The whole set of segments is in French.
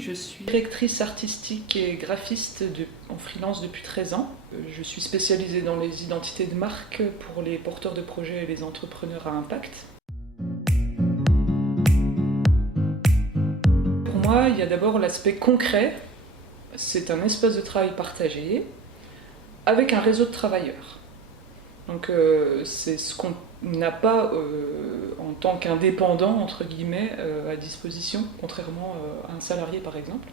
je suis directrice artistique et graphiste en freelance depuis 13 ans. Je suis spécialisée dans les identités de marque pour les porteurs de projets et les entrepreneurs à impact. Pour moi, il y a d'abord l'aspect concret. C'est un espace de travail partagé avec un réseau de travailleurs. Donc c'est ce qu'on n'a pas en tant qu'indépendant, entre guillemets, à disposition, contrairement à un salarié par exemple.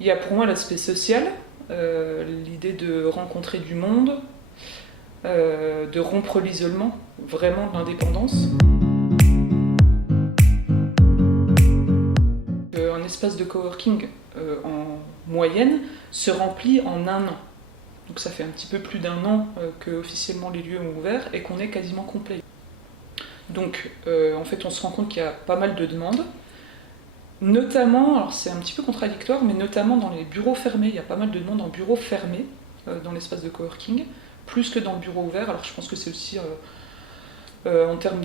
Il y a pour moi l'aspect social, l'idée de rencontrer du monde, de rompre l'isolement, vraiment de l'indépendance. Un espace de coworking en moyenne se remplit en un an. Donc ça fait un petit peu plus d'un an que officiellement les lieux ont ouvert et qu'on est quasiment complet. Donc en fait on se rend compte qu'il y a pas mal de demandes, notamment, alors c'est un petit peu contradictoire, mais notamment dans les bureaux fermés. Il y a pas mal de demandes en bureaux fermés dans l'espace de coworking, plus que dans le bureau ouvert. Alors je pense que c'est aussi en termes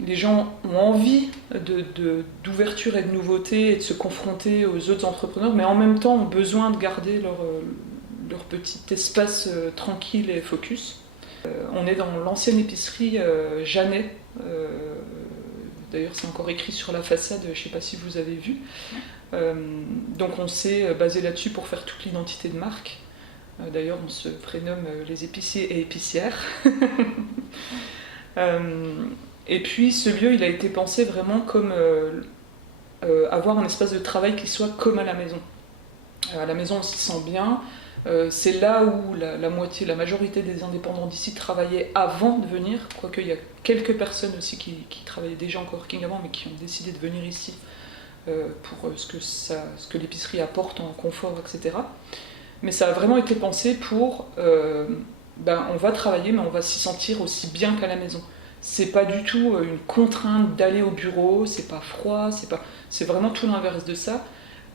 les gens ont envie d'ouverture et de nouveauté et de se confronter aux autres entrepreneurs, mais en même temps ont besoin de garder leur petit espace tranquille et focus. On est dans l'ancienne épicerie Jeannet. D'ailleurs, c'est encore écrit sur la façade, je ne sais pas si vous avez vu. Donc on s'est basé là-dessus pour faire toute l'identité de marque. D'ailleurs, on se prénomme les épiciers et épicières. Et puis ce lieu, il a été pensé vraiment comme avoir un espace de travail qui soit comme à la maison. À la maison, on s'y sent bien. C'est là où la majorité des indépendants d'ici travaillaient avant de venir, quoique il y a quelques personnes aussi qui travaillaient déjà en coworking avant, mais qui ont décidé de venir ici pour ce que l'épicerie apporte en confort, etc. Mais ça a vraiment été pensé pour on va travailler, mais on va s'y sentir aussi bien qu'à la maison. C'est pas du tout une contrainte d'aller au bureau, c'est pas froid, c'est vraiment tout l'inverse de ça.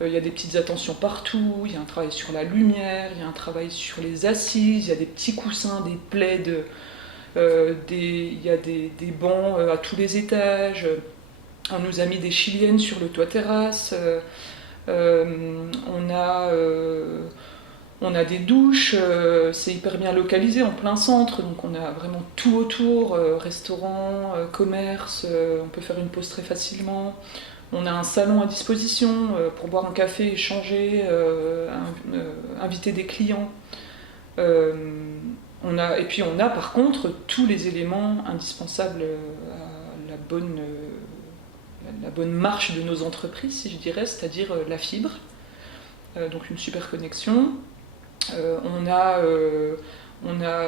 Il y a des petites attentions partout, il y a un travail sur la lumière, il y a un travail sur les assises, il y a des petits coussins, des plaids, il y a des bancs à tous les étages. On nous a mis des chiliennes sur le toit terrasse. On a des douches, c'est hyper bien localisé en plein centre, donc on a vraiment tout autour, restaurant, commerce, on peut faire une pause très facilement. On a un salon à disposition pour boire un café, échanger, inviter des clients. Et puis on a par contre tous les éléments indispensables à la bonne marche de nos entreprises, si je dirais, c'est-à-dire la fibre, donc une super connexion. On a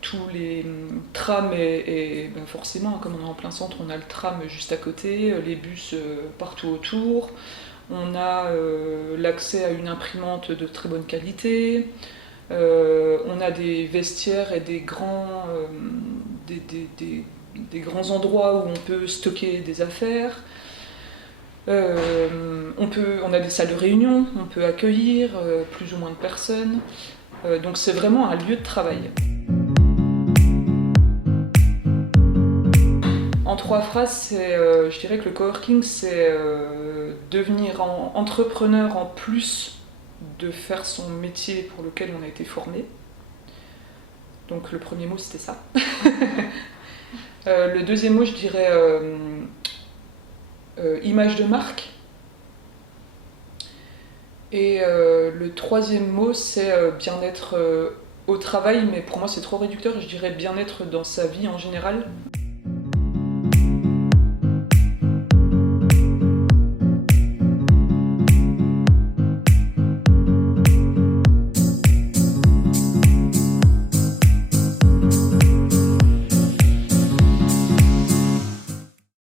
tous les trams et forcément, comme on est en plein centre, on a le tram juste à côté, les bus partout autour. On a l'accès à une imprimante de très bonne qualité. On a des vestiaires et des grands endroits où on peut stocker des affaires. On a des salles de réunion, on peut accueillir plus ou moins de personnes. Donc c'est vraiment un lieu de travail. En 3 phrases, je dirais que le coworking, c'est devenir entrepreneur en plus de faire son métier pour lequel on a été formé. Donc le premier mot, c'était ça. Le deuxième mot, je dirais image de marque. Et le troisième mot, c'est bien-être au travail, mais pour moi c'est trop réducteur, je dirais bien-être dans sa vie en général.